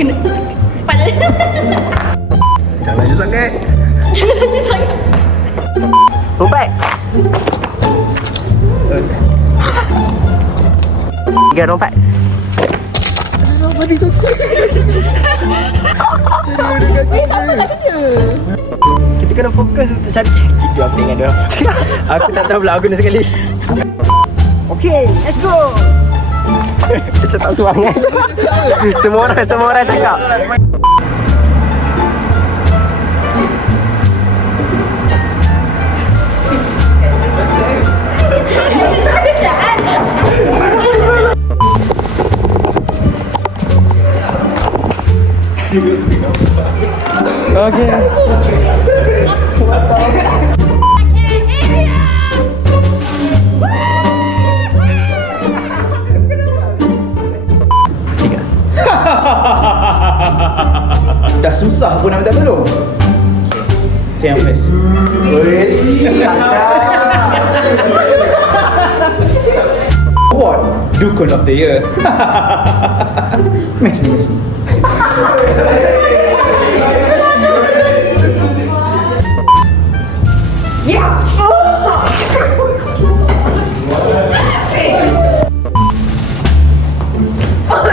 Kena. Pandai. Jangan laju sangat. Jangan laju sangat. Lompat. 3 lompat. Mari takut. Kita kena fokus untuk cari. Dia apa dengan dia? Aku tak tahu pula aku ni sekali. Okay, let's go. Macam tak semangat. Semua orang cakap. Okay. Dah susah pun nak minta tolong. Saya yang first. Award Dukun of the Year. Mes ni.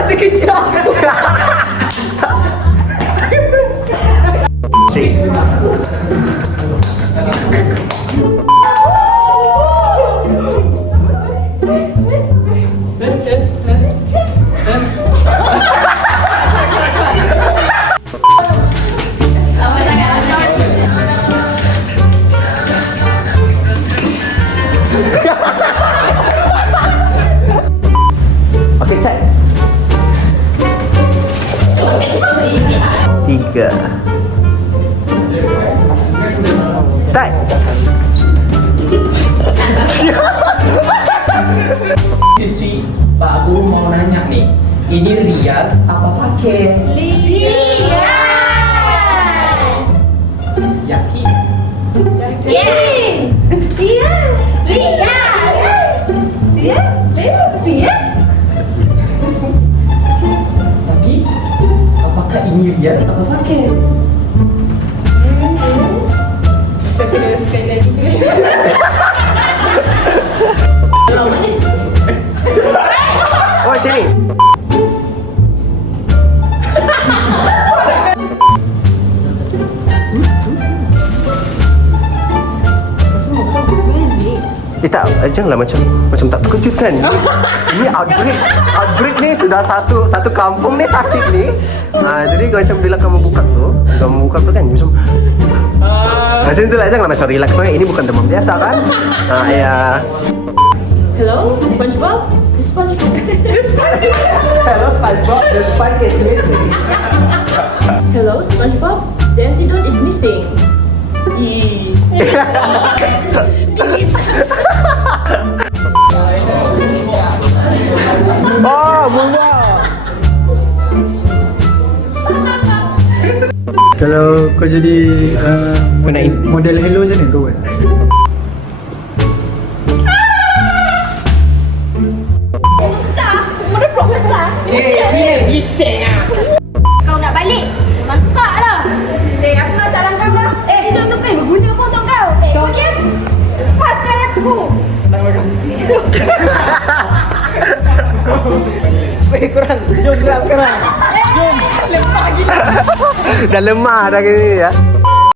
Terkejap. Okay, start. 3. Start. Siswi, Pak Guru mau nanya nih, ini Riyad apa pakai? Riyad. Yakin? Yakin. Riyad. Tapi, apakah ini Riyad apa pakai? Saya kena sekali lagi. Oh, sini. Tak, janganlah macam tak terkejut kan. Ini outbreak ni sudah satu kampung ni sakit ni. Jadi macam bila kamu buka tu kan macam macam tu lah, janganlah macam relax sangat. Ini bukan demam biasa kan. Ya. Hello, SpongeBob. Hello SpongeBob, the sponge is missing. Hello, SpongeBob. The antidote is missing. Oh, bunga. Kalau kau jadi model hello macam mana kau buat? Kau nak balik? Mantap lah. Aku nak sarankan lah. Tidak tu kan berguna pun untuk kau. Kau diam. Lepaskan aku. Kurang. Jom gerak sekarang. Lepas gila. Dah lemah dah gini ya.